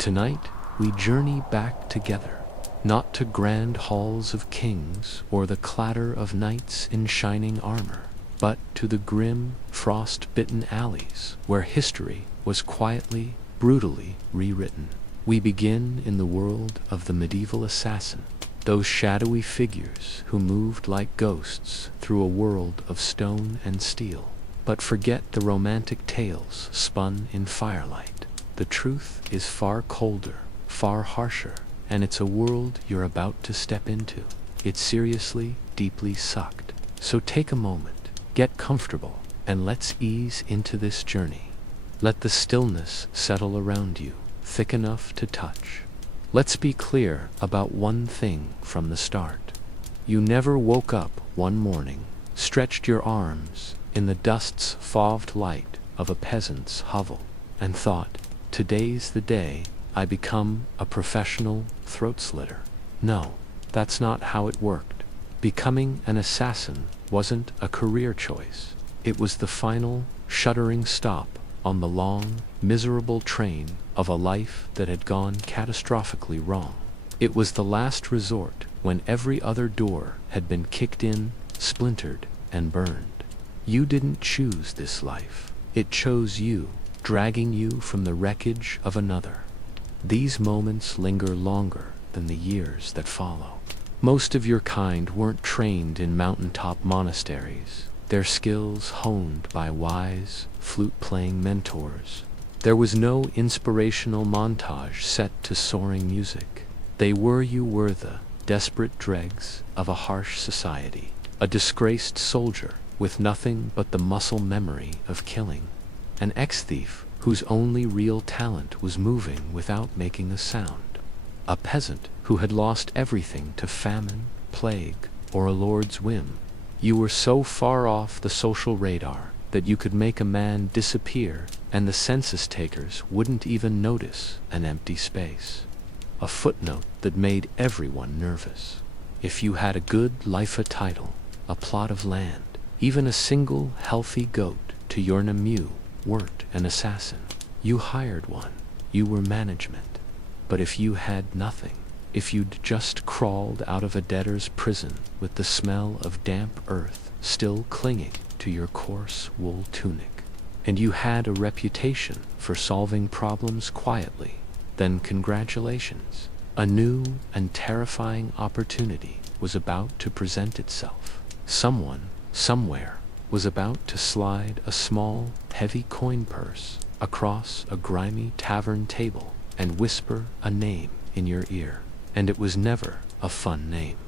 Tonight, we journey back together, not to grand halls of kings or the clatter of knights in shining armor, but to the grim, frost-bitten alleys where history was quietly, brutally rewritten. We begin in the world of the medieval assassin, those shadowy figures who moved like ghosts through a world of stone and steel. But forget the romantic tales spun in firelight. The truth is far colder, far harsher, and it's a world you're about to step into. It's seriously, deeply sucked. So take a moment, get comfortable, and let's ease into this journey. Let the stillness settle around you, thick enough to touch. Let's be clear about one thing from the start. You never woke up one morning, stretched your arms in the dust's fauved light of a peasant's hovel, and thought, "Today's the day I become a professional throat slitter." No, that's not how it worked. Becoming an assassin wasn't a career choice. It was the final, shuddering stop on the long, miserable train of a life that had gone catastrophically wrong. It was the last resort when every other door had been kicked in, splintered, and burned. You didn't choose this life. It chose you, dragging you from the wreckage of another. These moments linger longer than the years that follow. Most of your kind weren't trained in mountaintop monasteries, their skills honed by wise, flute-playing mentors. There was no inspirational montage set to soaring music. They were the desperate dregs of a harsh society, a disgraced soldier with nothing but the muscle memory of killing, an ex-thief whose only real talent was moving without making a sound, a peasant who had lost everything to famine, plague, or a lord's whim. You were so far off the social radar that you could make a man disappear and the census takers wouldn't even notice an empty space. A footnote that made everyone nervous. If you had a good life title, a plot of land, even a single healthy goat to your Namu, weren't an assassin. You hired one. You were management. But if you had nothing, if you'd just crawled out of a debtor's prison with the smell of damp earth still clinging to your coarse wool tunic, and you had a reputation for solving problems quietly, then congratulations. A new and terrifying opportunity was about to present itself. Someone, somewhere, was about to slide a small, heavy coin purse across a grimy tavern table and whisper a name in your ear. And it was never a fun name.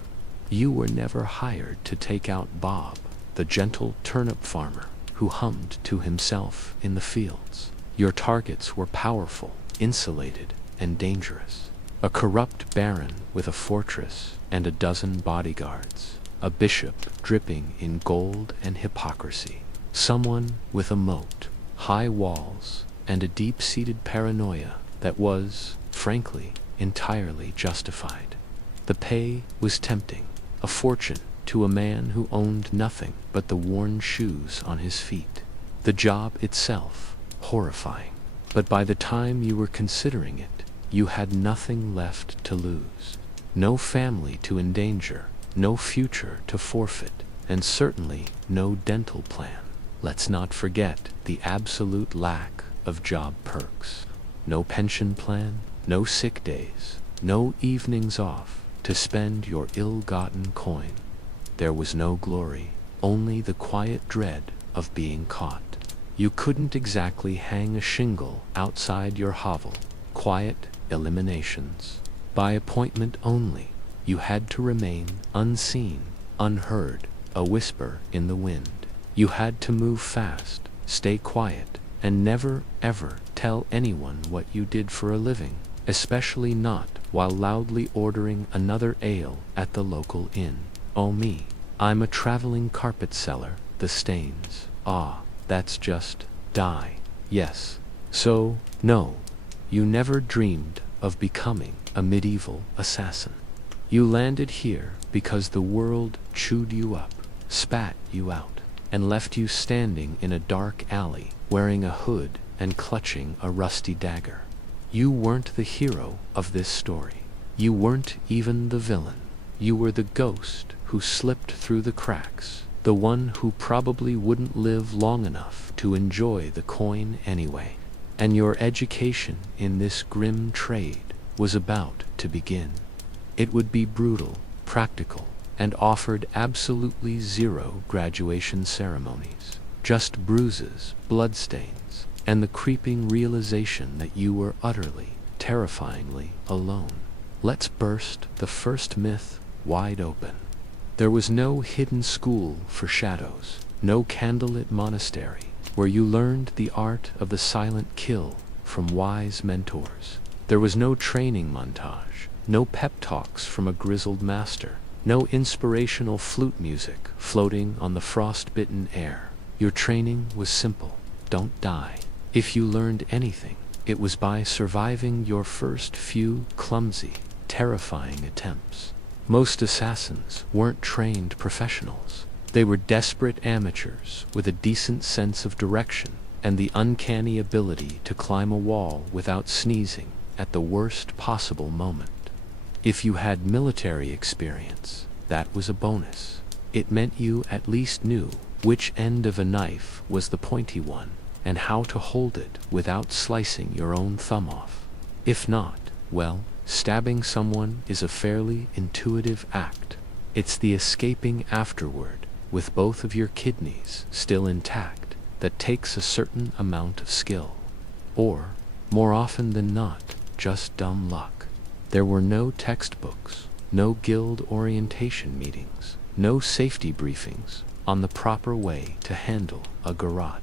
You were never hired to take out Bob, the gentle turnip farmer who hummed to himself in the fields. Your targets were powerful, insulated, and dangerous. A corrupt baron with a fortress and a dozen bodyguards. A bishop dripping in gold and hypocrisy. Someone with a moat, high walls, and a deep-seated paranoia that was, frankly, entirely justified. The pay was tempting, a fortune to a man who owned nothing but the worn shoes on his feet. The job itself, horrifying. But by the time you were considering it, you had nothing left to lose. No family to endanger, no future to forfeit, and certainly no dental plan. Let's not forget the absolute lack of job perks. No pension plan, no sick days, no evenings off to spend your ill-gotten coin. There was no glory, only the quiet dread of being caught. You couldn't exactly hang a shingle outside your hovel. Quiet eliminations. By appointment only. You had to remain unseen, unheard, a whisper in the wind. You had to move fast, stay quiet, and never, ever tell anyone what you did for a living, especially not while loudly ordering another ale at the local inn. Oh me, I'm a traveling carpet seller, the stains. Ah, that's just dye. Yes. So, no, you never dreamed of becoming a medieval assassin. You landed here because the world chewed you up, spat you out, and left you standing in a dark alley, wearing a hood and clutching a rusty dagger. You weren't the hero of this story. You weren't even the villain. You were the ghost who slipped through the cracks, the one who probably wouldn't live long enough to enjoy the coin anyway. And your education in this grim trade was about to begin. It would be brutal, practical, and offered absolutely zero graduation ceremonies. Just bruises, bloodstains, and the creeping realization that you were utterly, terrifyingly alone. Let's burst the first myth wide open. There was no hidden school for shadows, no candlelit monastery where you learned the art of the silent kill from wise mentors. There was no training montage, no pep talks from a grizzled master, no inspirational flute music floating on the frost-bitten air. Your training was simple: don't die. If you learned anything, it was by surviving your first few clumsy, terrifying attempts. Most assassins weren't trained professionals. They were desperate amateurs with a decent sense of direction and the uncanny ability to climb a wall without sneezing at the worst possible moment. If you had military experience, that was a bonus. It meant you at least knew which end of a knife was the pointy one and how to hold it without slicing your own thumb off. If not, well, stabbing someone is a fairly intuitive act. It's the escaping afterward, with both of your kidneys still intact, that takes a certain amount of skill. Or, more often than not, just dumb luck. There were no textbooks, no guild orientation meetings, no safety briefings on the proper way to handle a garrote.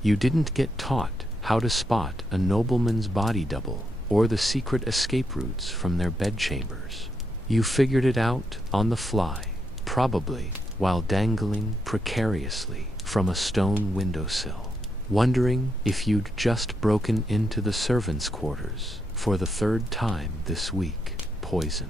You didn't get taught how to spot a nobleman's body double or the secret escape routes from their bedchambers. You figured it out on the fly, probably while dangling precariously from a stone windowsill, wondering if you'd just broken into the servants' quarters for the third time this week. Poison.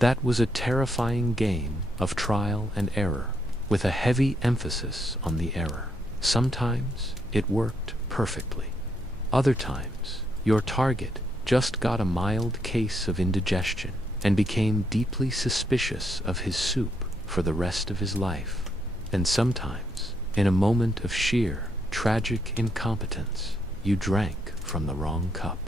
That was a terrifying game of trial and error, with a heavy emphasis on the error. Sometimes it worked perfectly. Other times, your target just got a mild case of indigestion and became deeply suspicious of his soup for the rest of his life. And sometimes, in a moment of sheer, tragic incompetence, you drank from the wrong cup.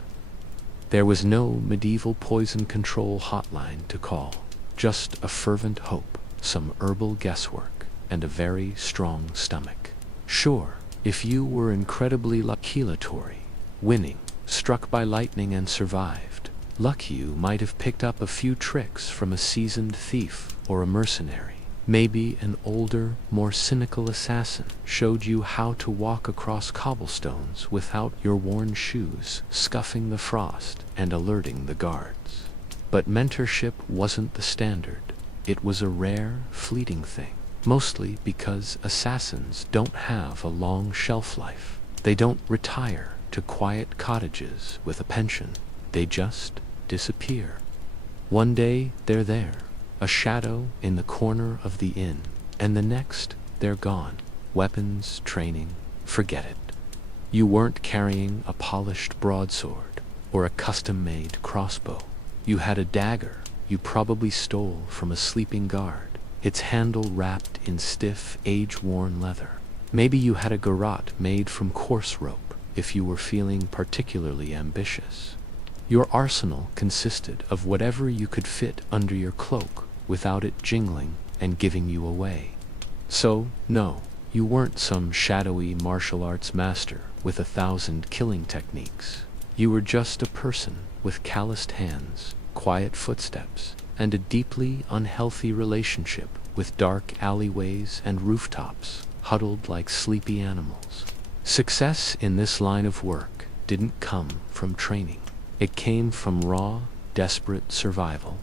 There was no medieval poison control hotline to call, just a fervent hope, some herbal guesswork, and a very strong stomach. Sure, if you were incredibly lucky, winning, struck by lightning and survived, lucky you might have picked up a few tricks from a seasoned thief or a mercenary. Maybe an older, more cynical assassin showed you how to walk across cobblestones without your worn shoes scuffing the frost and alerting the guards. But mentorship wasn't the standard. It was a rare, fleeting thing, mostly because assassins don't have a long shelf life. They don't retire to quiet cottages with a pension. They just disappear. One day they're there, a shadow in the corner of the inn, and the next they're gone. Weapons, training, forget it. You weren't carrying a polished broadsword or a custom-made crossbow. You had a dagger you probably stole from a sleeping guard, its handle wrapped in stiff, age-worn leather. Maybe you had a garrote made from coarse rope if you were feeling particularly ambitious. Your arsenal consisted of whatever you could fit under your cloak without it jingling and giving you away. So, no, you weren't some shadowy martial arts master with 1,000 killing techniques. You were just a person with calloused hands, quiet footsteps, and a deeply unhealthy relationship with dark alleyways and rooftops, huddled like sleepy animals. Success in this line of work didn't come from training. It came from raw, desperate survival.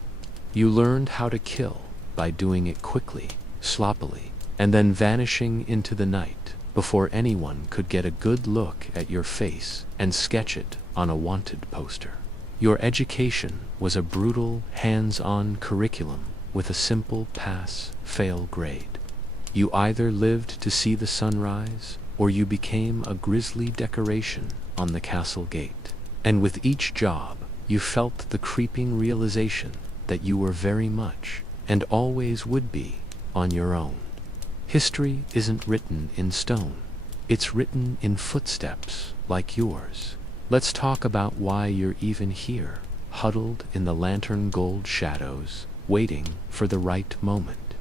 You learned how to kill by doing it quickly, sloppily, and then vanishing into the night before anyone could get a good look at your face and sketch it on a wanted poster. Your education was a brutal, hands-on curriculum with a simple pass-fail grade. You either lived to see the sunrise, or you became a grisly decoration on the castle gate. And with each job, you felt the creeping realization that you were very much, and always would be, on your own. History isn't written in stone. It's written in footsteps like yours. Let's talk about why you're even here, huddled in the lantern gold shadows, waiting for the right moment.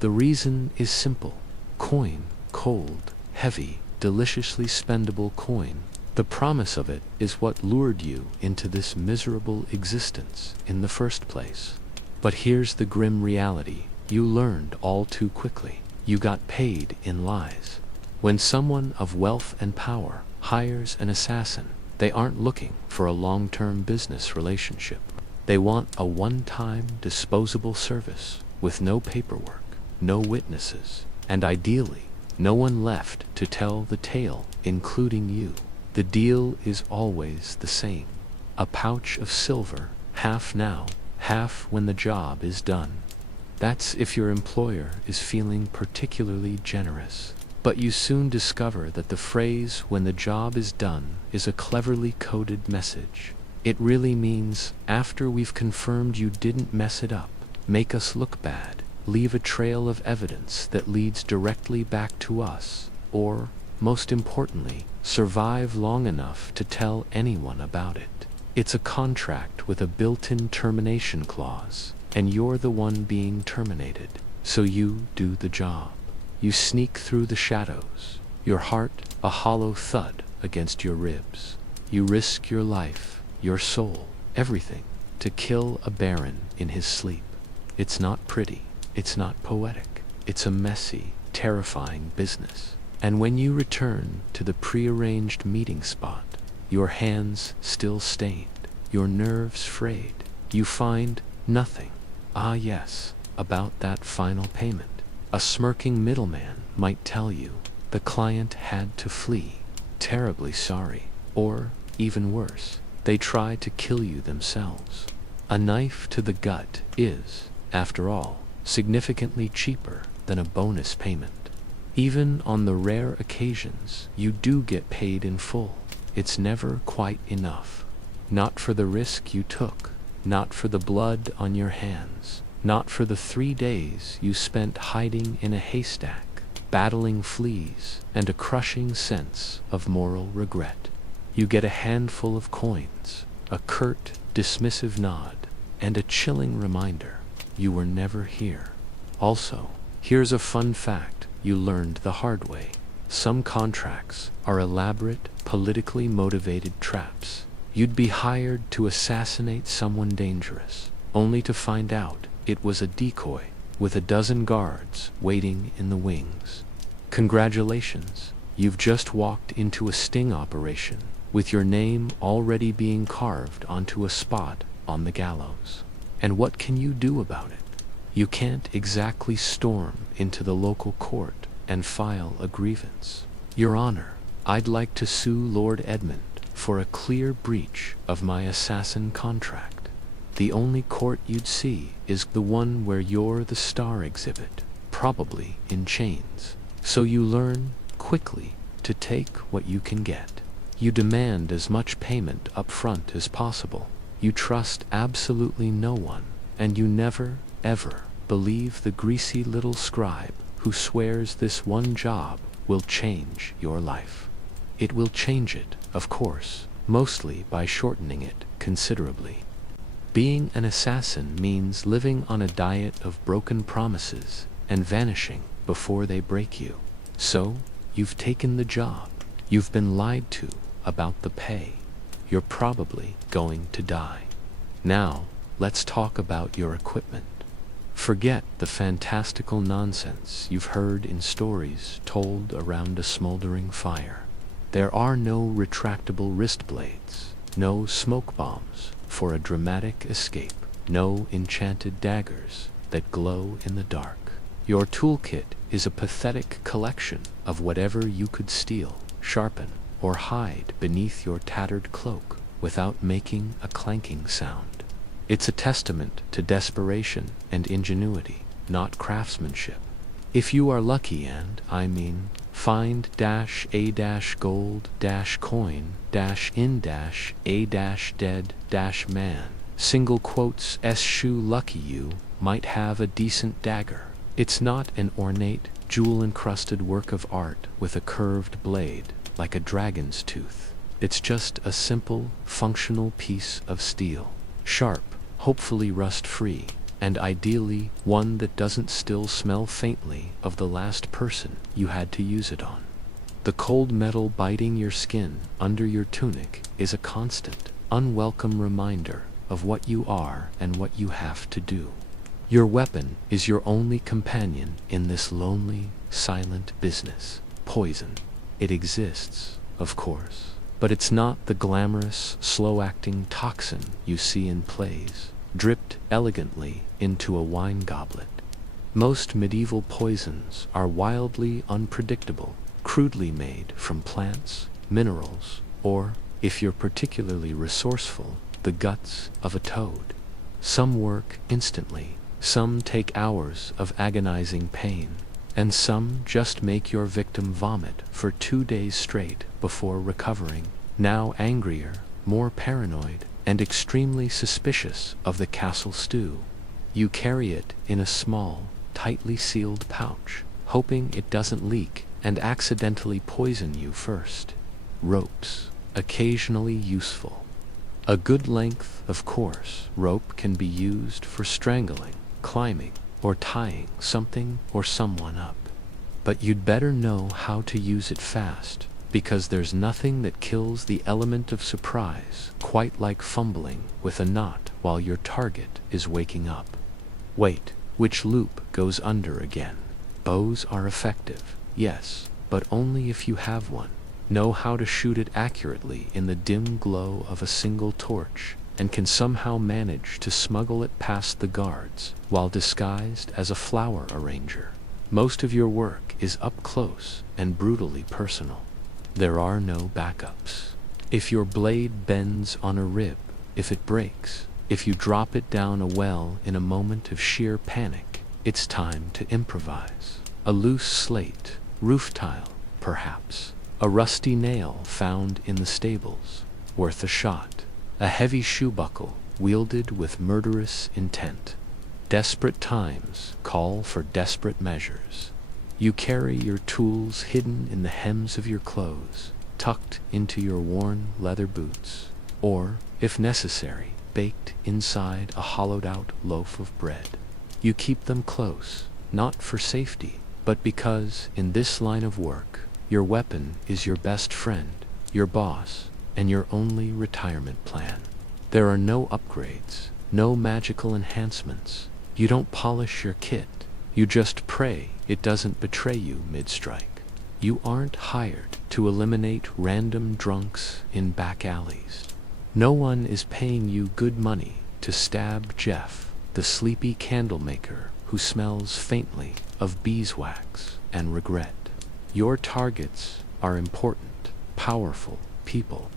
The reason is simple. Coin, cold, heavy, deliciously spendable coin. The promise of it is what lured you into this miserable existence in the first place. But here's the grim reality. You learned all too quickly. You got paid in lies. When someone of wealth and power hires an assassin, they aren't looking for a long-term business relationship. They want a one-time disposable service with no paperwork, no witnesses, and ideally, no one left to tell the tale, including you. The deal is always the same. A pouch of silver, half now, half when the job is done. That's if your employer is feeling particularly generous. But you soon discover that the phrase "when the job is done" is a cleverly coded message. It really means, after we've confirmed you didn't mess it up, make us look bad, leave a trail of evidence that leads directly back to us, or, most importantly, survive long enough to tell anyone about it. It's a contract with a built-in termination clause, and you're the one being terminated, so you do the job. You sneak through the shadows, your heart a hollow thud against your ribs. You risk your life, your soul, everything, to kill a baron in his sleep. It's not pretty, it's not poetic, it's a messy, terrifying business. And when you return to the prearranged meeting spot, your hands still stained, your nerves frayed, you find nothing. Ah yes, about that final payment. A smirking middleman might tell you the client had to flee, terribly sorry, or, even worse, they tried to kill you themselves. A knife to the gut is, after all, significantly cheaper than a bonus payment. Even on the rare occasions you do get paid in full, it's never quite enough. Not for the risk you took, not for the blood on your hands, not for the 3 days you spent hiding in a haystack, battling fleas, and a crushing sense of moral regret. You get a handful of coins, a curt, dismissive nod, and a chilling reminder you were never here. Also, here's a fun fact you learned the hard way. Some contracts are elaborate, politically motivated traps. You'd be hired to assassinate someone dangerous, only to find out it was a decoy with a dozen guards waiting in the wings. Congratulations, you've just walked into a sting operation with your name already being carved onto a spot on the gallows. And what can you do about it? You can't exactly storm into the local court and file a grievance. Your Honor, I'd like to sue Lord Edmund for a clear breach of my assassin contract. The only court you'd see is the one where you're the star exhibit, probably in chains. So you learn, quickly, to take what you can get. You demand as much payment up front as possible. You trust absolutely no one, and you never, ever believe the greasy little scribe who swears this one job will change your life. It will change it, of course, mostly by shortening it considerably. Being an assassin means living on a diet of broken promises and vanishing before they break you. So, you've taken the job. You've been lied to about the pay. You're probably going to die. Now, let's talk about your equipment. Forget the fantastical nonsense you've heard in stories told around a smoldering fire. There are no retractable wrist blades, no smoke bombs for a dramatic escape, no enchanted daggers that glow in the dark. Your toolkit is a pathetic collection of whatever you could steal, sharpen, or hide beneath your tattered cloak without making a clanking sound. It's a testament to desperation and ingenuity, not craftsmanship. If you are lucky and, I mean, find-a-gold-coin-in-a-dead-man. Single quotes eschew lucky you might have a decent dagger. It's not an ornate, jewel-encrusted work of art with a curved blade, like a dragon's tooth. It's just a simple, functional piece of steel. Sharp, hopefully rust-free, and ideally one that doesn't still smell faintly of the last person you had to use it on. The cold metal biting your skin under your tunic is a constant, unwelcome reminder of what you are and what you have to do. Your weapon is your only companion in this lonely, silent business. Poison. It exists, of course, but it's not the glamorous, slow-acting toxin you see in plays, dripped elegantly into a wine goblet. Most medieval poisons are wildly unpredictable, crudely made from plants, minerals, or, if you're particularly resourceful, the guts of a toad. Some work instantly, some take hours of agonizing pain, and some just make your victim vomit for 2 days straight before recovering, now angrier, more paranoid, and extremely suspicious of the castle stew. You carry it in a small, tightly sealed pouch, hoping it doesn't leak and accidentally poison you first. Ropes. Occasionally useful. A good length, of course, rope can be used for strangling, climbing, or tying something or someone up. But you'd better know how to use it fast, because there's nothing that kills the element of surprise quite like fumbling with a knot while your target is waking up. Wait, which loop goes under again? Bows are effective, yes, but only if you have one. Know how to shoot it accurately in the dim glow of a single torch, and can somehow manage to smuggle it past the guards while disguised as a flower arranger. Most of your work is up close and brutally personal. There are no backups. If your blade bends on a rib, if it breaks, if you drop it down a well in a moment of sheer panic, it's time to improvise. A loose slate, roof tile, perhaps. A rusty nail found in the stables, worth a shot. A heavy shoe buckle, wielded with murderous intent. Desperate times call for desperate measures. You carry your tools hidden in the hems of your clothes, tucked into your worn leather boots, or, if necessary, baked inside a hollowed-out loaf of bread. You keep them close, not for safety, but because, in this line of work, your weapon is your best friend, your boss, and your only retirement plan. There are no upgrades, no magical enhancements. You don't polish your kit. You just pray it doesn't betray you mid-strike. You aren't hired to eliminate random drunks in back alleys. No one is paying you good money to stab Jeff, the sleepy candlemaker who smells faintly of beeswax and regret. Your targets are important, powerful people.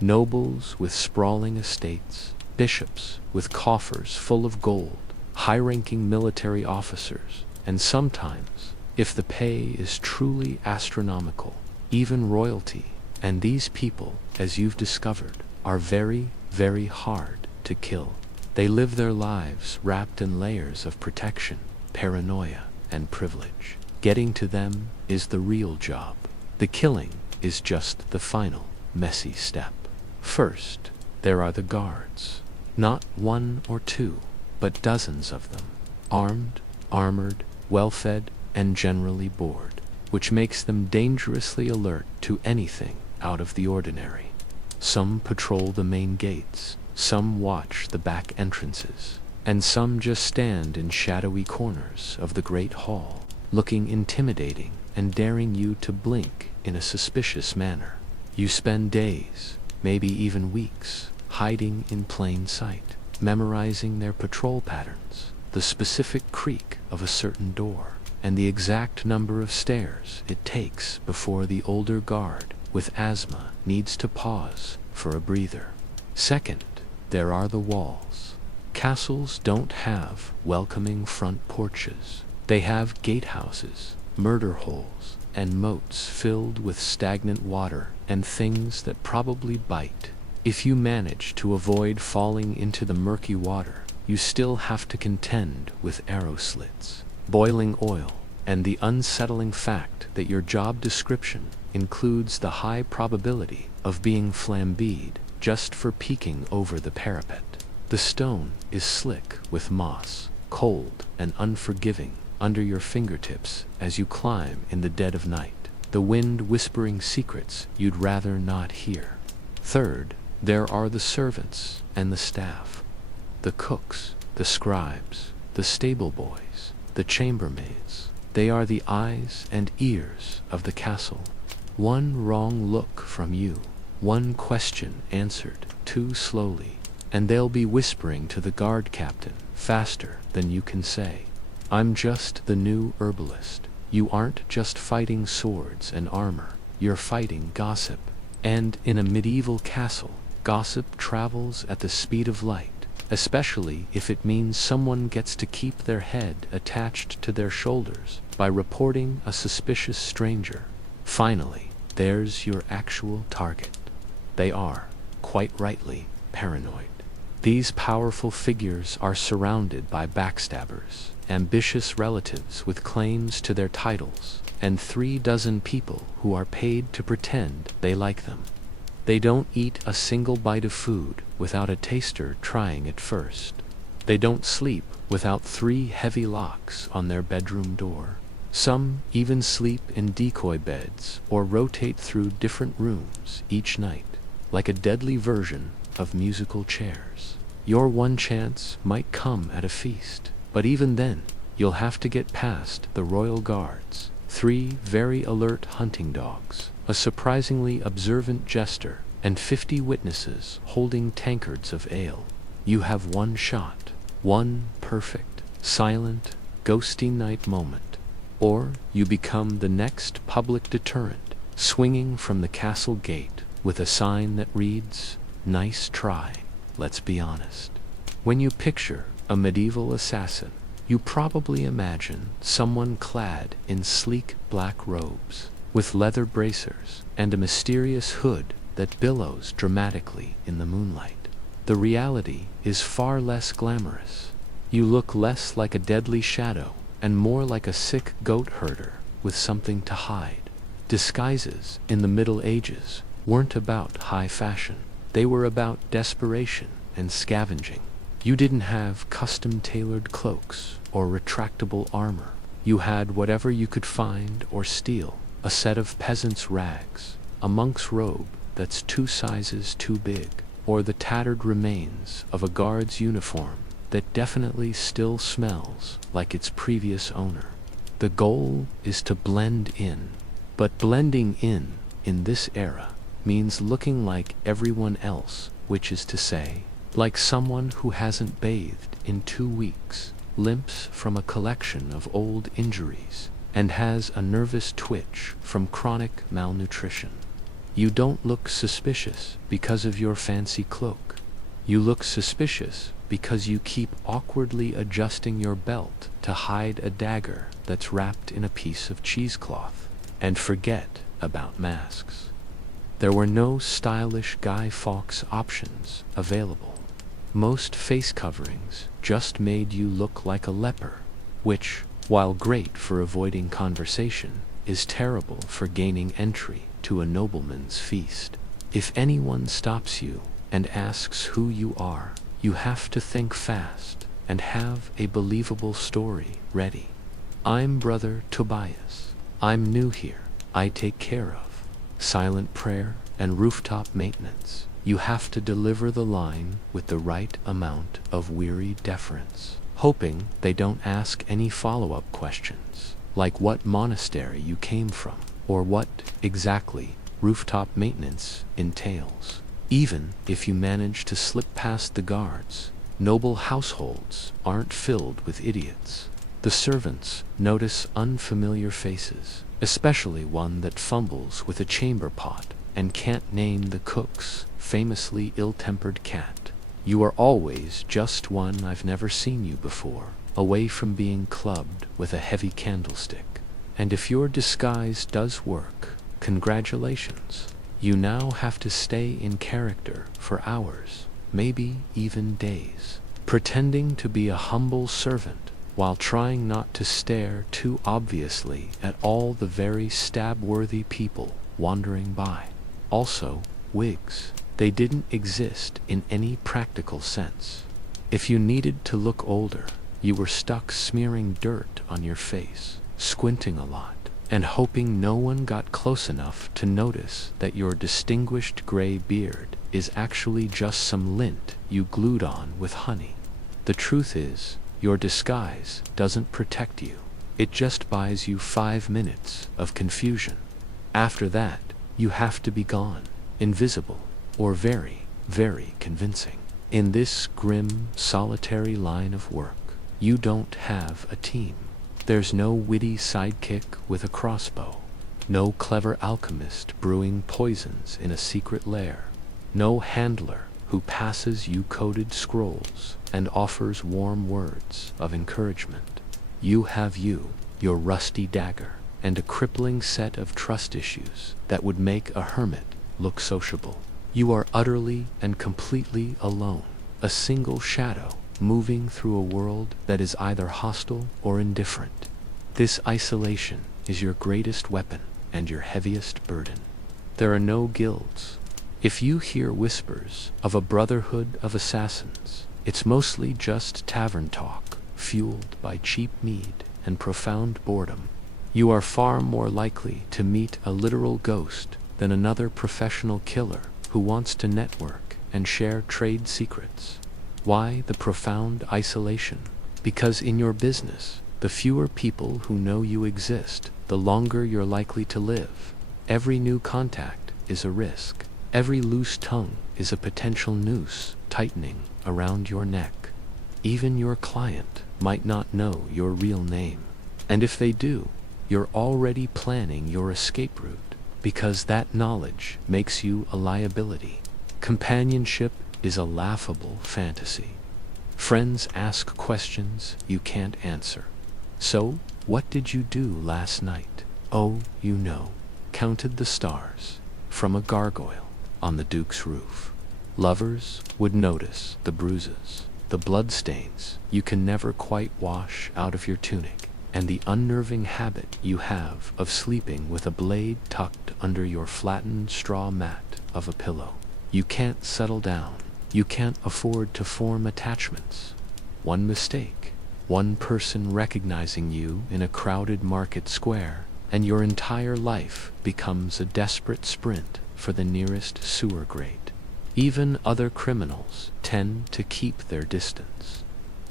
Nobles with sprawling estates, bishops with coffers full of gold, high-ranking military officers, and sometimes, if the pay is truly astronomical, even royalty. And these people, as you've discovered, are very, very hard to kill. They live their lives wrapped in layers of protection, paranoia, and privilege. Getting to them is the real job. The killing is just the final, messy step. First, there are the guards. Not one or two, but dozens of them. Armed, armored, well-fed, and generally bored, which makes them dangerously alert to anything out of the ordinary. Some patrol the main gates, some watch the back entrances, and some just stand in shadowy corners of the great hall, looking intimidating and daring you to blink in a suspicious manner. You spend days, maybe even weeks, hiding in plain sight, memorizing their patrol patterns, the specific creak of a certain door, and the exact number of stairs it takes before the older guard with asthma needs to pause for a breather. Second, there are the walls. Castles don't have welcoming front porches. They have gatehouses, murder holes, and moats filled with stagnant water and things that probably bite. If you manage to avoid falling into the murky water, you still have to contend with arrow slits, boiling oil, and the unsettling fact that your job description includes the high probability of being flambéed just for peeking over the parapet. The stone is slick with moss, cold and unforgiving under your fingertips as you climb in the dead of night, the wind whispering secrets you'd rather not hear. Third, there are the servants and the staff, the cooks, the scribes, the stable boys, the chambermaids. They are the eyes and ears of the castle. One wrong look from you, one question answered too slowly, and they'll be whispering to the guard captain faster than you can say, "I'm just the new herbalist." You aren't just fighting swords and armor, you're fighting gossip. And in a medieval castle, gossip travels at the speed of light, especially if it means someone gets to keep their head attached to their shoulders by reporting a suspicious stranger. Finally, there's your actual target. They are, quite rightly, paranoid. These powerful figures are surrounded by backstabbers, ambitious relatives with claims to their titles, and 36 people who are paid to pretend they like them. They don't eat a single bite of food without a taster trying it first. They don't sleep without 3 heavy locks on their bedroom door. Some even sleep in decoy beds or rotate through different rooms each night, like a deadly version of musical chairs. Your one chance might come at a feast, but even then, you'll have to get past the royal guards, 3 very alert hunting dogs, a surprisingly observant jester, and 50 witnesses holding tankards of ale. You have one shot, one perfect, silent, ghosty night moment, or you become the next public deterrent, swinging from the castle gate with a sign that reads, "Nice try, let's be honest." When you picture a medieval assassin, you probably imagine someone clad in sleek black robes, with leather bracers and a mysterious hood that billows dramatically in the moonlight. The reality is far less glamorous. You look less like a deadly shadow and more like a sick goat herder with something to hide. Disguises in the Middle Ages weren't about high fashion. They were about desperation and scavenging. You didn't have custom-tailored cloaks or retractable armor. You had whatever you could find or steal, a set of peasant's rags, a monk's robe that's 2 sizes too big, or the tattered remains of a guard's uniform that definitely still smells like its previous owner. The goal is to blend in, but blending in this era, means looking like everyone else, which is to say, like someone who hasn't bathed in 2 weeks, limps from a collection of old injuries, and has a nervous twitch from chronic malnutrition. You don't look suspicious because of your fancy cloak. You look suspicious because you keep awkwardly adjusting your belt to hide a dagger that's wrapped in a piece of cheesecloth, and forget about masks. There were no stylish Guy Fawkes options available. Most face coverings just made you look like a leper, which, while great for avoiding conversation, is terrible for gaining entry to a nobleman's feast. If anyone stops you and asks who you are, you have to think fast and have a believable story ready. "I'm Brother Tobias. I'm new here. I take care of silent prayer and rooftop maintenance." You have to deliver the line with the right amount of weary deference, hoping they don't ask any follow-up questions, like what monastery you came from, or what, exactly, rooftop maintenance entails. Even if you manage to slip past the guards, noble households aren't filled with idiots. The servants notice unfamiliar faces, especially one that fumbles with a chamber pot and can't name the cook's famously ill-tempered cat. You are always just one "I've never seen you before," away from being clubbed with a heavy candlestick. And if your disguise does work, congratulations. You now have to stay in character for hours, maybe even days, pretending to be a humble servant while trying not to stare too obviously at all the very stab-worthy people wandering by. Also, wigs. They didn't exist in any practical sense. If you needed to look older, you were stuck smearing dirt on your face, squinting a lot, and hoping no one got close enough to notice that your distinguished gray beard is actually just some lint you glued on with honey. The truth is, your disguise doesn't protect you. It just buys you 5 minutes of confusion. After that, you have to be gone, invisible, or very, very convincing. In this grim, solitary line of work, you don't have a team. There's no witty sidekick with a crossbow, no clever alchemist brewing poisons in a secret lair, no handler who passes you coded scrolls and offers warm words of encouragement. You have you, your rusty dagger, and a crippling set of trust issues that would make a hermit look sociable. You are utterly and completely alone, a single shadow moving through a world that is either hostile or indifferent. This isolation is your greatest weapon and your heaviest burden. There are no guilds. If you hear whispers of a brotherhood of assassins, it's mostly just tavern talk, fueled by cheap mead and profound boredom. You are far more likely to meet a literal ghost than another professional killer who wants to network and share trade secrets. Why the profound isolation? Because in your business, the fewer people who know you exist, the longer you're likely to live. Every new contact is a risk. Every loose tongue is a potential noose tightening around your neck. Even your client might not know your real name. And if they do, you're already planning your escape route, because that knowledge makes you a liability. Companionship is a laughable fantasy. Friends ask questions you can't answer. So, what did you do last night? Oh, you know, counted the stars from a gargoyle on the Duke's roof. Lovers would notice the bruises, the bloodstains you can never quite wash out of your tunic, and the unnerving habit you have of sleeping with a blade tucked under your flattened straw mat of a pillow. You can't settle down. You can't afford to form attachments. One mistake, one person recognizing you in a crowded market square, and your entire life becomes a desperate sprint for the nearest sewer grate. Even other criminals tend to keep their distance.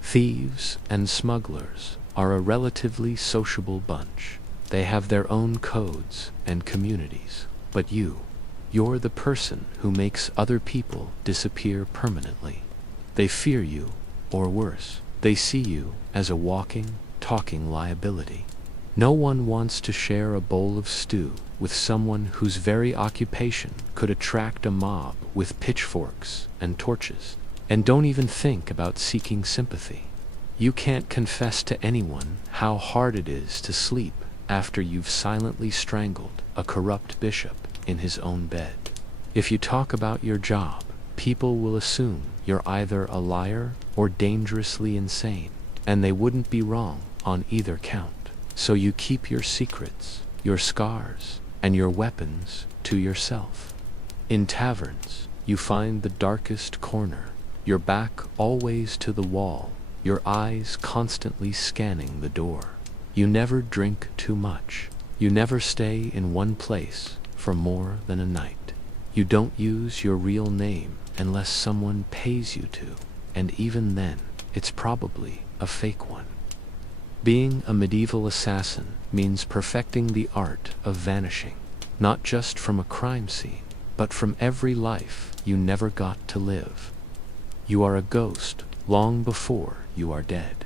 Thieves and smugglers are a relatively sociable bunch. They have their own codes and communities. But you're the person who makes other people disappear permanently. They fear you, or worse, they see you as a walking, talking liability. No one wants to share a bowl of stew with someone whose very occupation could attract a mob with pitchforks and torches. And don't even think about seeking sympathy. You can't confess to anyone how hard it is to sleep after you've silently strangled a corrupt bishop in his own bed. If you talk about your job, people will assume you're either a liar or dangerously insane, and they wouldn't be wrong on either count. So you keep your secrets, your scars, and your weapons to yourself. In taverns, you find the darkest corner, your back always to the wall, your eyes constantly scanning the door. You never drink too much. You never stay in one place for more than a night. You don't use your real name unless someone pays you to, and even then, it's probably a fake one. Being a medieval assassin means perfecting the art of vanishing, not just from a crime scene, but from every life you never got to live. You are a ghost long before you are dead.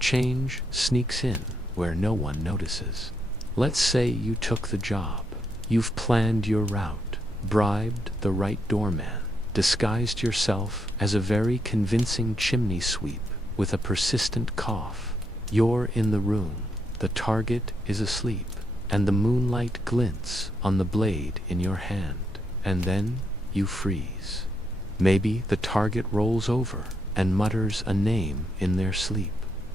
Change sneaks in where no one notices. Let's say you took the job. You've planned your route, bribed the right doorman, disguised yourself as a very convincing chimney sweep with a persistent cough. You're in the room, the target is asleep, and the moonlight glints on the blade in your hand, and then you freeze. Maybe the target rolls over and mutters a name in their sleep,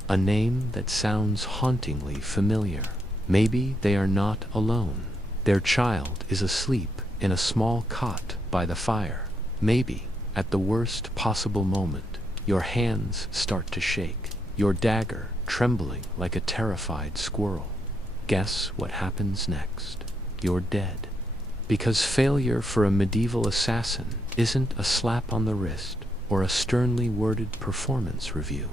a name that sounds hauntingly familiar. Maybe they are not alone. Their child is asleep in a small cot by the fire. Maybe, at the worst possible moment, your hands start to shake, your dagger trembling like a terrified squirrel. Guess what happens next? You're dead. Because failure for a medieval assassin isn't a slap on the wrist or a sternly worded performance review.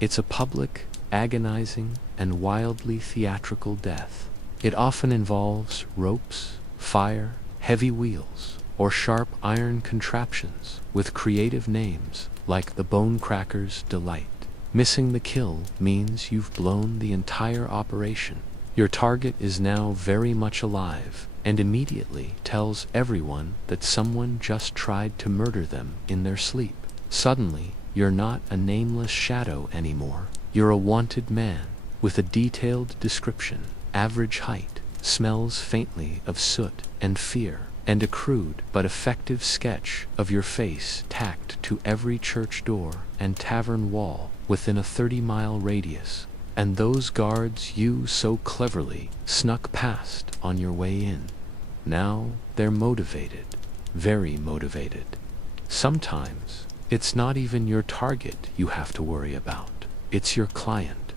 It's a public, agonizing, and wildly theatrical death. It often involves ropes, fire, heavy wheels, or sharp iron contraptions with creative names like the Bone Cracker's Delight. Missing the kill means you've blown the entire operation. Your target is now very much alive and immediately tells everyone that someone just tried to murder them in their sleep. Suddenly, you're not a nameless shadow anymore. You're a wanted man with a detailed description, average height, smells faintly of soot and fear, and a crude but effective sketch of your face tacked to every church door and tavern wall within a 30-mile radius. And those guards you so cleverly snuck past on your way in. Now they're motivated, very motivated. Sometimes it's not even your target you have to worry about, it's your client.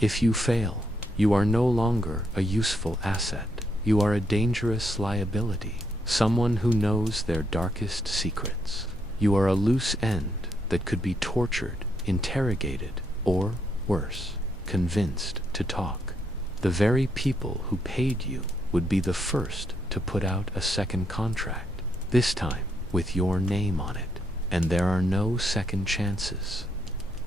If you fail, you are no longer a useful asset. You are a dangerous liability, someone who knows their darkest secrets. You are a loose end that could be tortured, interrogated, or, worse, convinced to talk. The very people who paid you would be the first to put out a second contract, this time with your name on it, and there are no second chances.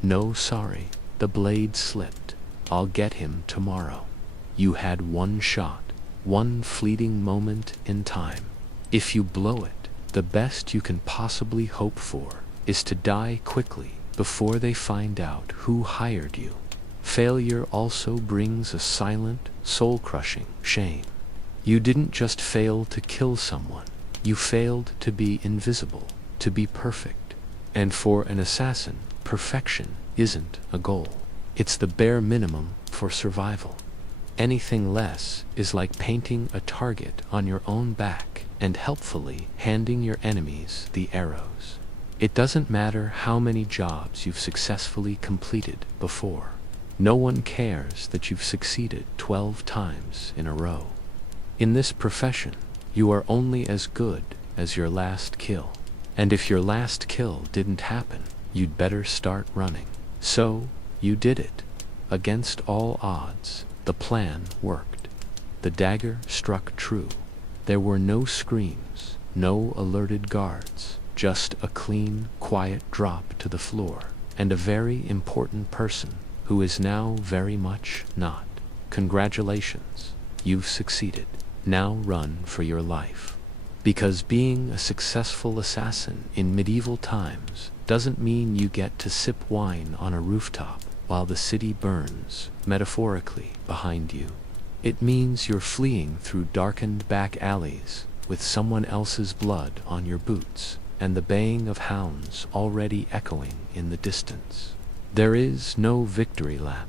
No sorry, the blade slipped. I'll get him tomorrow. You had one shot, one fleeting moment in time. If you blow it, the best you can possibly hope for is to die quickly before they find out who hired you. Failure also brings a silent, soul-crushing shame. You didn't just fail to kill someone, you failed to be invisible, to be perfect. And for an assassin, perfection isn't a goal. It's the bare minimum for survival. Anything less is like painting a target on your own back and helpfully handing your enemies the arrows. It doesn't matter how many jobs you've successfully completed before. No one cares that you've succeeded 12 times in a row. In this profession, you are only as good as your last kill. And if your last kill didn't happen, you'd better start running. So, you did it. Against all odds, the plan worked. The dagger struck true. There were no screams, no alerted guards, just a clean, quiet drop to the floor, and a very important person who is now very much not. Congratulations, you've succeeded. Now run for your life. Because being a successful assassin in medieval times doesn't mean you get to sip wine on a rooftop while the city burns, metaphorically, behind you. It means you're fleeing through darkened back alleys with someone else's blood on your boots and the baying of hounds already echoing in the distance. There is no victory lap,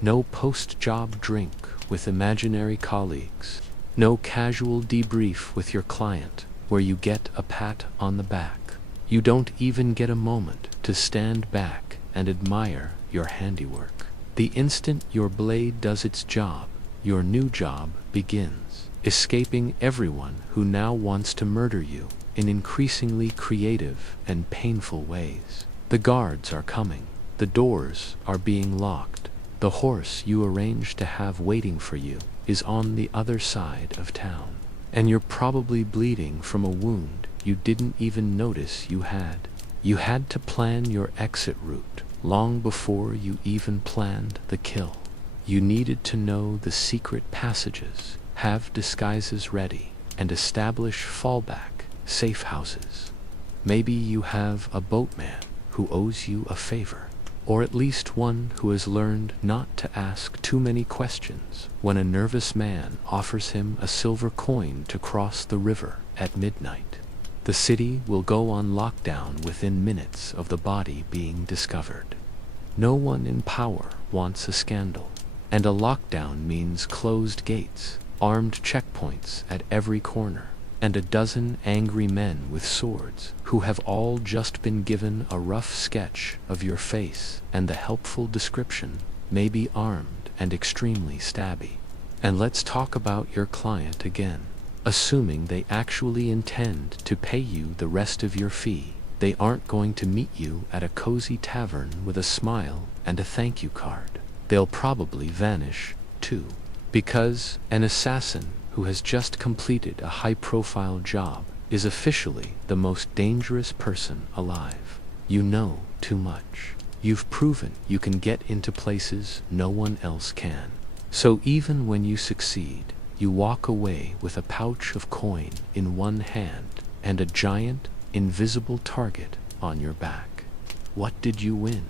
no post-job drink with imaginary colleagues, no casual debrief with your client where you get a pat on the back. You don't even get a moment to stand back and admire your handiwork. The instant your blade does its job, your new job begins, escaping everyone who now wants to murder you in increasingly creative and painful ways. The guards are coming. The doors are being locked. The horse you arranged to have waiting for you is on the other side of town. And you're probably bleeding from a wound you didn't even notice you had. You had to plan your exit route long before you even planned the kill. You needed to know the secret passages, have disguises ready, and establish fallback, safe houses. Maybe you have a boatman who owes you a favor. or at least one who has learned not to ask too many questions when a nervous man offers him a silver coin to cross the river at midnight. The city will go on lockdown within minutes of the body being discovered. No one in power wants a scandal, and a lockdown means closed gates, armed checkpoints at every corner, and a dozen angry men with swords who have all just been given a rough sketch of your face and the helpful description, may be armed and extremely stabby. And let's talk about your client again. Assuming they actually intend to pay you the rest of your fee, they aren't going to meet you at a cozy tavern with a smile and a thank you card. They'll probably vanish, too. Because an assassin who has just completed a high-profile job is officially the most dangerous person alive. You know too much. You've proven you can get into places no one else can. So even when you succeed, you walk away with a pouch of coin in one hand and a giant, invisible target on your back. What did you win?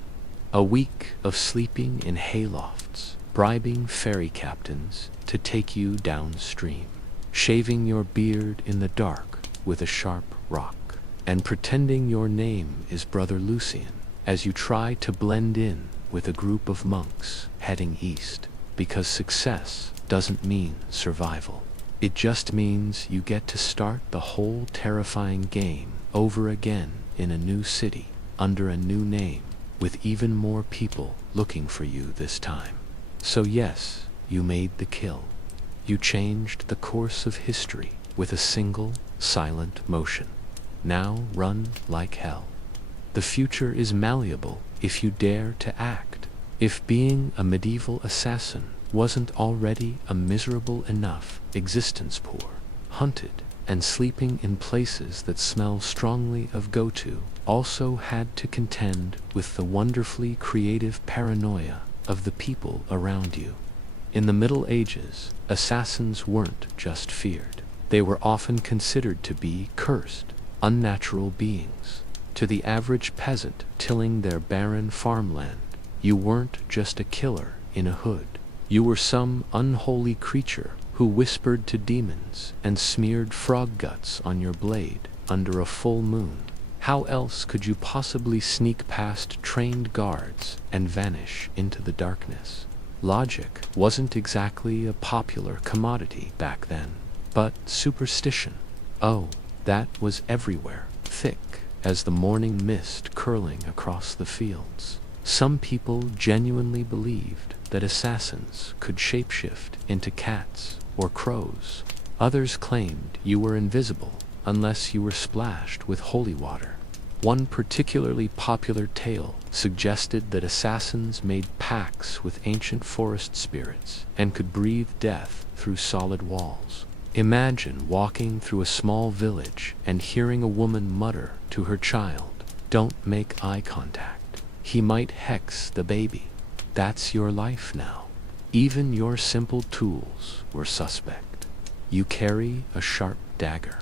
A week of sleeping in haylofts, bribing ferry captains to take you downstream, shaving your beard in the dark with a sharp rock, and pretending your name is Brother Lucian as you try to blend in with a group of monks heading east, because success doesn't mean survival. It just means you get to start the whole terrifying game over again in a new city, under a new name, with even more people looking for you this time. So yes, you made the kill. You changed the course of history with a single, silent motion. Now run like hell. The future is malleable if you dare to act. If being a medieval assassin wasn't already a miserable enough existence, poor, hunted, and sleeping in places that smell strongly of go-to, also had to contend with the wonderfully creative paranoia of the people around you. In the Middle Ages, assassins weren't just feared. They were often considered to be cursed, unnatural beings. To the average peasant tilling their barren farmland, you weren't just a killer in a hood. You were some unholy creature who whispered to demons and smeared frog guts on your blade under a full moon. How else could you possibly sneak past trained guards and vanish into the darkness? Logic wasn't exactly a popular commodity back then, but superstition, oh, that was everywhere, thick as the morning mist curling across the fields. Some people genuinely believed that assassins could shapeshift into cats or crows. Others claimed you were invisible unless you were splashed with holy water. One particularly popular tale suggested that assassins made pacts with ancient forest spirits and could breathe death through solid walls. Imagine walking through a small village and hearing a woman mutter to her child, "Don't make eye contact. He might hex the baby." That's your life now. Even your simple tools were suspect. You carry a sharp dagger.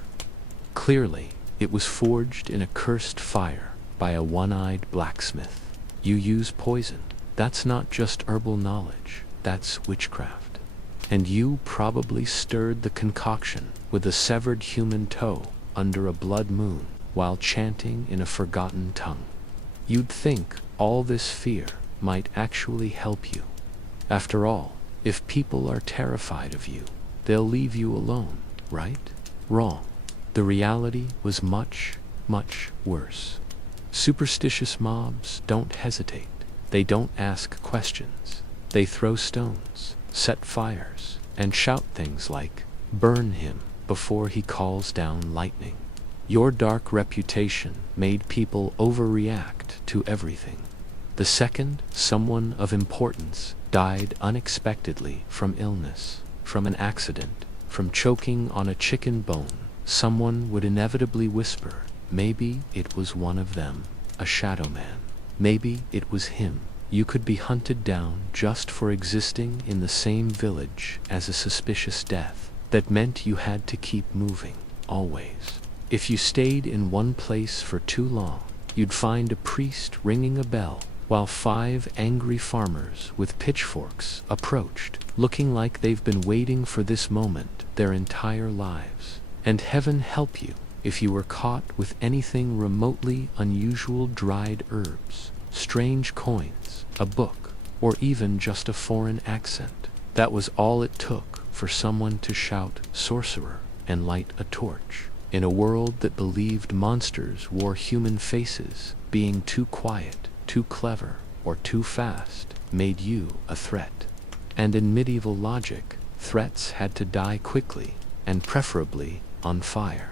Clearly, it was forged in a cursed fire by a one-eyed blacksmith. You use poison. That's not just herbal knowledge, that's witchcraft. And you probably stirred the concoction with a severed human toe under a blood moon while chanting in a forgotten tongue. You'd think all this fear might actually help you. After all, if people are terrified of you, they'll leave you alone, right? Wrong. The reality was much, much worse. Superstitious mobs don't hesitate. They don't ask questions. They throw stones, set fires, and shout things like, "Burn him," before he calls down lightning. Your dark reputation made people overreact to everything. The second someone of importance died unexpectedly from illness, from an accident, from choking on a chicken bone, someone would inevitably whisper, maybe it was one of them, a shadow man. Maybe it was him. You could be hunted down just for existing in the same village as a suspicious death. That meant you had to keep moving, always. If you stayed in one place for too long, you'd find a priest ringing a bell while 5 angry farmers with pitchforks approached, looking like they've been waiting for this moment their entire lives. And heaven help you if you were caught with anything remotely unusual: dried herbs, strange coins, a book, or even just a foreign accent. That was all it took for someone to shout "sorcerer" and light a torch. In a world that believed monsters wore human faces, being too quiet, too clever, or too fast made you a threat. And in medieval logic, threats had to die quickly, and preferably on fire.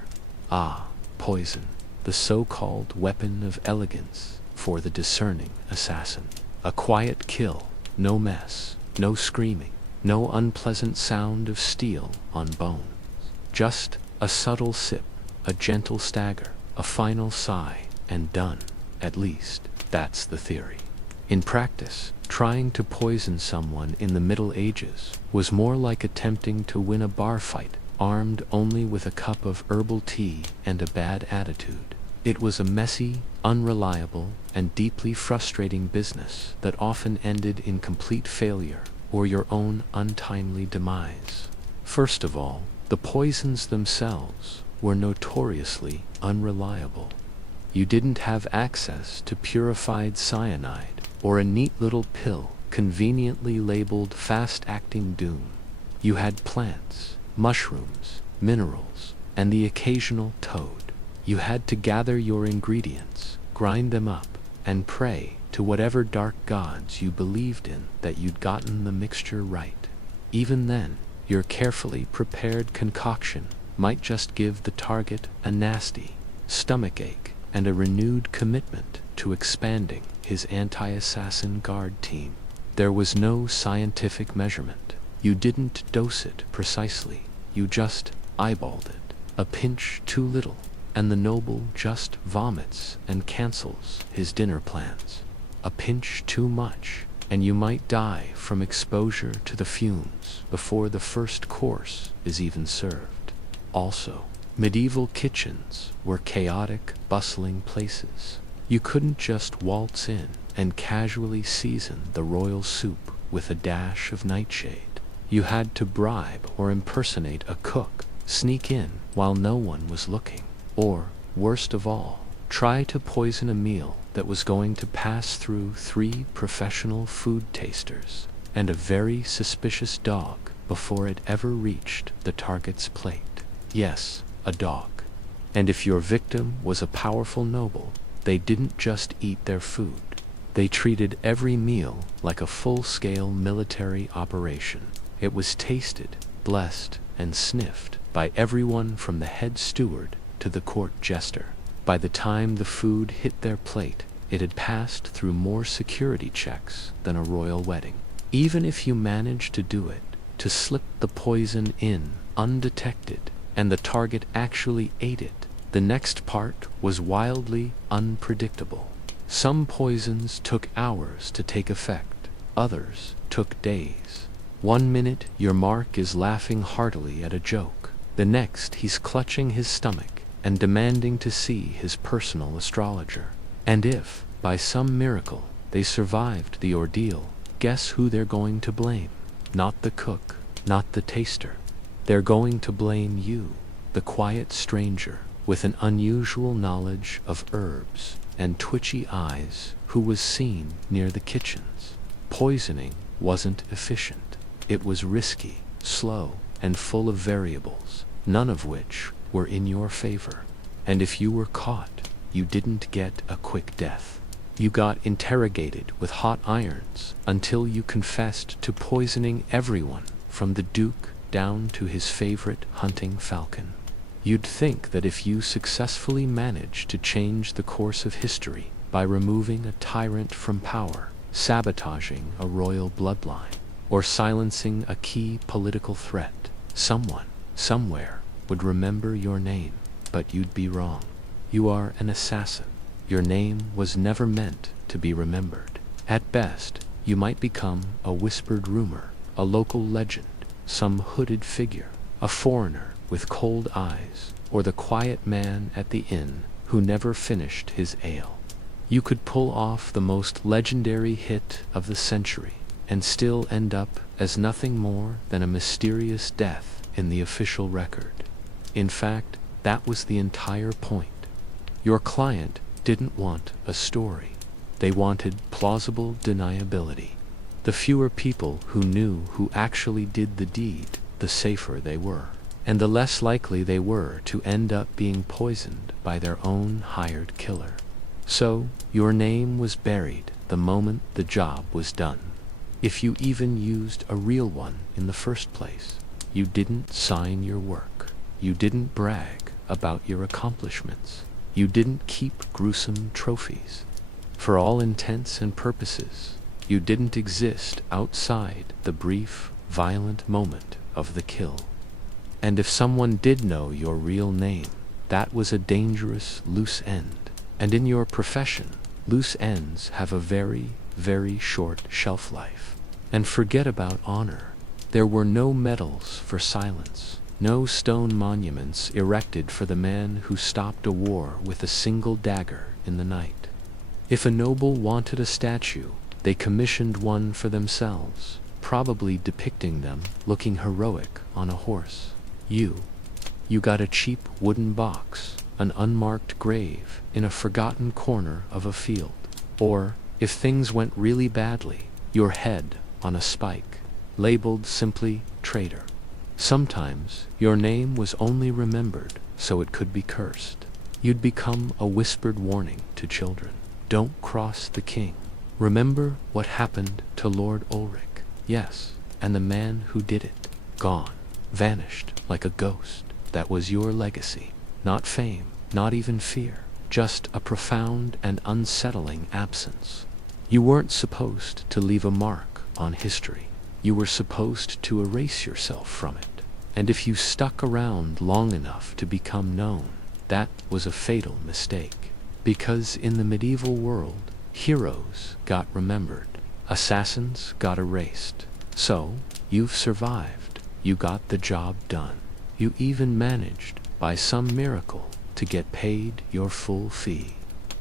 Ah, poison, the so-called weapon of elegance for the discerning assassin. A quiet kill, no mess, no screaming, no unpleasant sound of steel on bones. Just a subtle sip, a gentle stagger, a final sigh, and done. At least, that's the theory. In practice, trying to poison someone in the Middle Ages was more like attempting to win a bar fight, armed only with a cup of herbal tea and a bad attitude. It was a messy, unreliable, and deeply frustrating business that often ended in complete failure or your own untimely demise. First of all, the poisons themselves were notoriously unreliable. You didn't have access to purified cyanide or a neat little pill conveniently labeled fast-acting doom. You had plants, mushrooms, minerals, and the occasional toad. You had to gather your ingredients, grind them up, and pray to whatever dark gods you believed in that you'd gotten the mixture right. Even then, your carefully prepared concoction might just give the target a nasty stomachache and a renewed commitment to expanding his anti-assassin guard team. There was no scientific measurement. You didn't dose it precisely. You just eyeballed it. A pinch too little, and the noble just vomits and cancels his dinner plans. A pinch too much, and you might die from exposure to the fumes before the first course is even served. Also, medieval kitchens were chaotic, bustling places. You couldn't just waltz in and casually season the royal soup with a dash of nightshade. You had to bribe or impersonate a cook, sneak in while no one was looking, or, worst of all, try to poison a meal that was going to pass through 3 professional food tasters and a very suspicious dog before it ever reached the target's plate. Yes, a dog. And if your victim was a powerful noble, they didn't just eat their food. They treated every meal like a full-scale military operation. It was tasted, blessed, and sniffed by everyone from the head steward to the court jester. By the time the food hit their plate, it had passed through more security checks than a royal wedding. Even if you managed to do it, to slip the poison in undetected, and the target actually ate it, the next part was wildly unpredictable. Some poisons took hours to take effect, others took days. One minute your mark is laughing heartily at a joke, the next he's clutching his stomach and demanding to see his personal astrologer. And if, by some miracle, they survived the ordeal, guess who they're going to blame? Not the cook, not the taster. They're going to blame you, the quiet stranger with an unusual knowledge of herbs and twitchy eyes who was seen near the kitchens. Poisoning wasn't efficient. It was risky, slow, and full of variables, none of which were in your favor. And if you were caught, you didn't get a quick death. You got interrogated with hot irons until you confessed to poisoning everyone from the Duke down to his favorite hunting falcon. You'd think that if you successfully managed to change the course of history by removing a tyrant from power, sabotaging a royal bloodline, or silencing a key political threat, someone, somewhere, would remember your name. But you'd be wrong. You are an assassin. Your name was never meant to be remembered. At best, you might become a whispered rumor, a local legend, some hooded figure, a foreigner with cold eyes, or the quiet man at the inn who never finished his ale. You could pull off the most legendary hit of the century and still end up as nothing more than a mysterious death in the official record. In fact, that was the entire point. Your client didn't want a story. They wanted plausible deniability. The fewer people who knew who actually did the deed, the safer they were, and the less likely they were to end up being poisoned by their own hired killer. So, your name was buried the moment the job was done. If you even used a real one in the first place, you didn't sign your work. You didn't brag about your accomplishments. You didn't keep gruesome trophies. For all intents and purposes, you didn't exist outside the brief, violent moment of the kill. And if someone did know your real name, that was a dangerous loose end. And in your profession, loose ends have a very, very short shelf life. And forget about honor. There were no medals for silence, no stone monuments erected for the man who stopped a war with a single dagger in the night. If a noble wanted a statue, they commissioned one for themselves, probably depicting them looking heroic on a horse. You got a cheap wooden box, an unmarked grave in a forgotten corner of a field. Or, if things went really badly, your head on a spike, labeled simply traitor. Sometimes, your name was only remembered so it could be cursed. You'd become a whispered warning to children. Don't cross the king. Remember what happened to Lord Ulrich? Yes, and the man who did it. Gone. Vanished like a ghost. That was your legacy. Not fame, not even fear. Just a profound and unsettling absence. You weren't supposed to leave a mark on history. You were supposed to erase yourself from it. And if you stuck around long enough to become known, that was a fatal mistake. Because in the medieval world, heroes got remembered, assassins got erased. So, you've survived. You got the job done. You even managed, by some miracle, to get paid your full fee.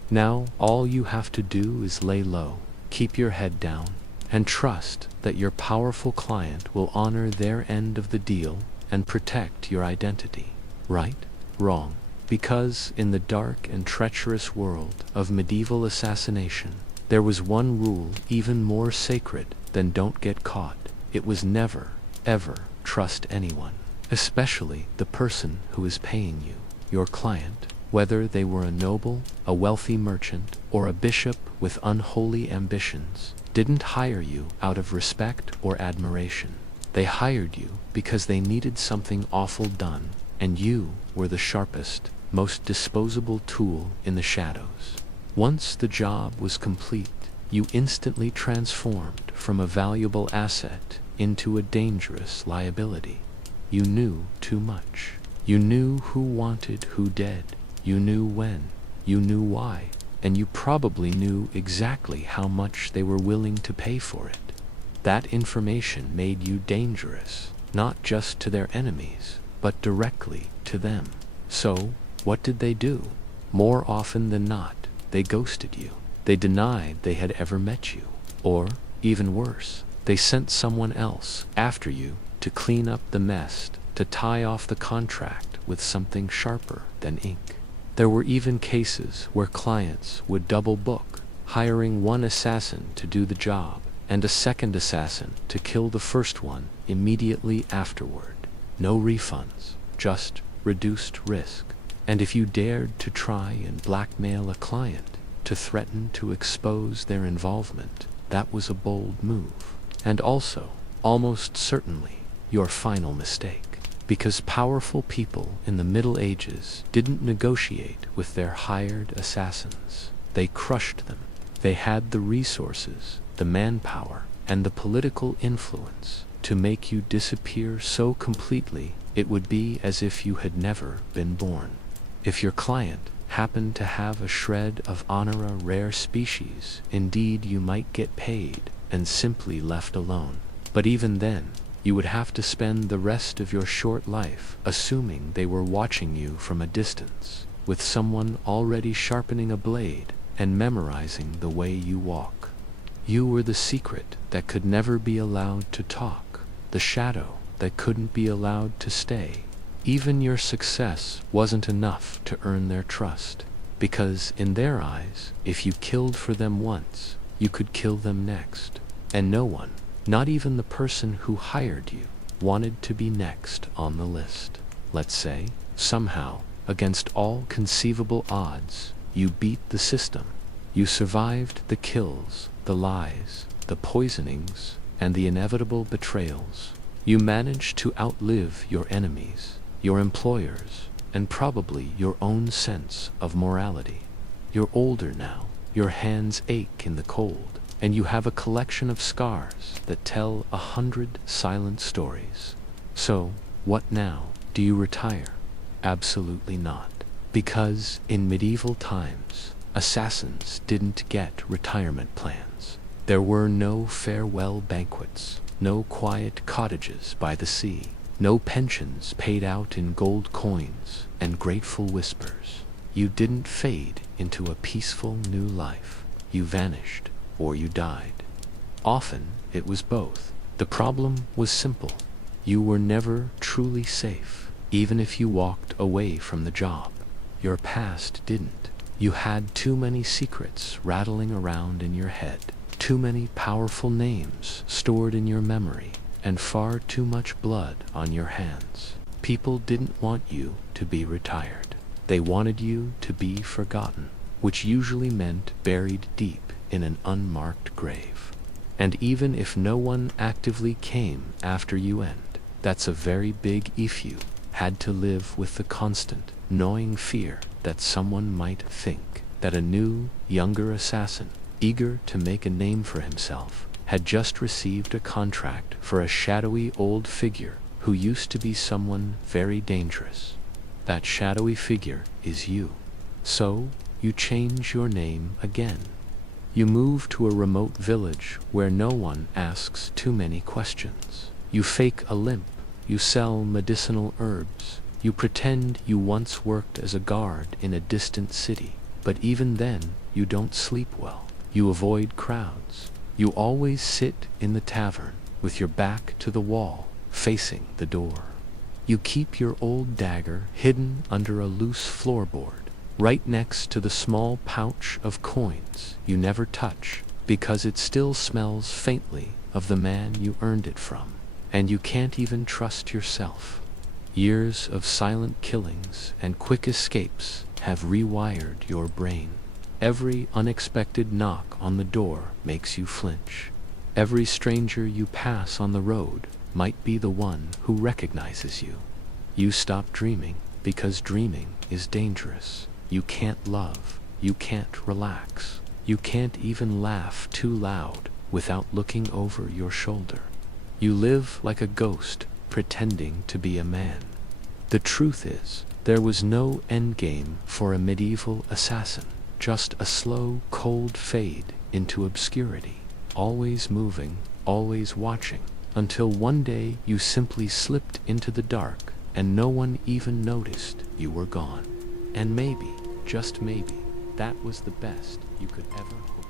Now, all you have to do is lay low, keep your head down, and trust that your powerful client will honor their end of the deal and protect your identity. Right? Wrong. Because in the dark and treacherous world of medieval assassination, there was one rule even more sacred than don't get caught. It was never, ever trust anyone, especially the person who is paying you. Your client, whether they were a noble, a wealthy merchant, or a bishop with unholy ambitions, didn't hire you out of respect or admiration. They hired you because they needed something awful done, and you were the sharpest, most disposable tool in the shadows. Once the job was complete, you instantly transformed from a valuable asset into a dangerous liability. You knew too much. You knew who wanted who dead. You knew when. You knew why. And you probably knew exactly how much they were willing to pay for it. That information made you dangerous, not just to their enemies, but directly to them. So, what did they do? More often than not, they ghosted you. They denied they had ever met you. Or, even worse, they sent someone else after you to clean up the mess, to tie off the contract with something sharper than ink. There were even cases where clients would double book, hiring one assassin to do the job and a second assassin to kill the first one immediately afterward. No refunds, just reduced risk. And if you dared to try and blackmail a client, to threaten to expose their involvement, that was a bold move. And also, almost certainly, your final mistake. Because powerful people in the Middle Ages didn't negotiate with their hired assassins. They crushed them. They had the resources, the manpower, and the political influence to make you disappear so completely it would be as if you had never been born. If your client happened to have a shred of honor, a rare species, indeed you might get paid and simply left alone. But even then, you would have to spend the rest of your short life assuming they were watching you from a distance, with someone already sharpening a blade and memorizing the way you walk. You were the secret that could never be allowed to talk, the shadow that couldn't be allowed to stay. Even your success wasn't enough to earn their trust, because in their eyes, if you killed for them once, you could kill them next. And no one, not even the person who hired you, wanted to be next on the list. Let's say, somehow, against all conceivable odds, you beat the system. You survived the kills, the lies, the poisonings, and the inevitable betrayals. You managed to outlive your enemies, your employers, and probably your own sense of morality. You're older now, your hands ache in the cold, and you have a collection of scars that tell 100 silent stories. So, what now? Do you retire? Absolutely not. Because in medieval times, assassins didn't get retirement plans. There were no farewell banquets, no quiet cottages by the sea, no pensions paid out in gold coins and grateful whispers. You didn't fade into a peaceful new life. You vanished, or you died. Often it was both. The problem was simple. You were never truly safe, even if you walked away from the job. Your past didn't. You had too many secrets rattling around in your head, too many powerful names stored in your memory, and far too much blood on your hands. People didn't want you to be retired. They wanted you to be forgotten, which usually meant buried deep in an unmarked grave. And even if no one actively came after you that's a very big if you had to live with the constant, gnawing fear that someone might think that a new, younger assassin, eager to make a name for himself, had just received a contract for a shadowy old figure who used to be someone very dangerous. That shadowy figure is you. So, you change your name again. You move to a remote village where no one asks too many questions. You fake a limp. You sell medicinal herbs. You pretend you once worked as a guard in a distant city. But even then, you don't sleep well. You avoid crowds. You always sit in the tavern with your back to the wall, facing the door. You keep your old dagger hidden under a loose floorboard, right next to the small pouch of coins you never touch, because it still smells faintly of the man you earned it from. And you can't even trust yourself. Years of silent killings and quick escapes have rewired your brain. Every unexpected knock on the door makes you flinch. Every stranger you pass on the road might be the one who recognizes you. You stop dreaming because dreaming is dangerous. You can't love. You can't relax. You can't even laugh too loud without looking over your shoulder. You live like a ghost, pretending to be a man. The truth is, there was no endgame for a medieval assassin, just a slow, cold fade into obscurity, always moving, always watching, until one day you simply slipped into the dark and no one even noticed you were gone. And maybe, just maybe, that was the best you could ever hope for.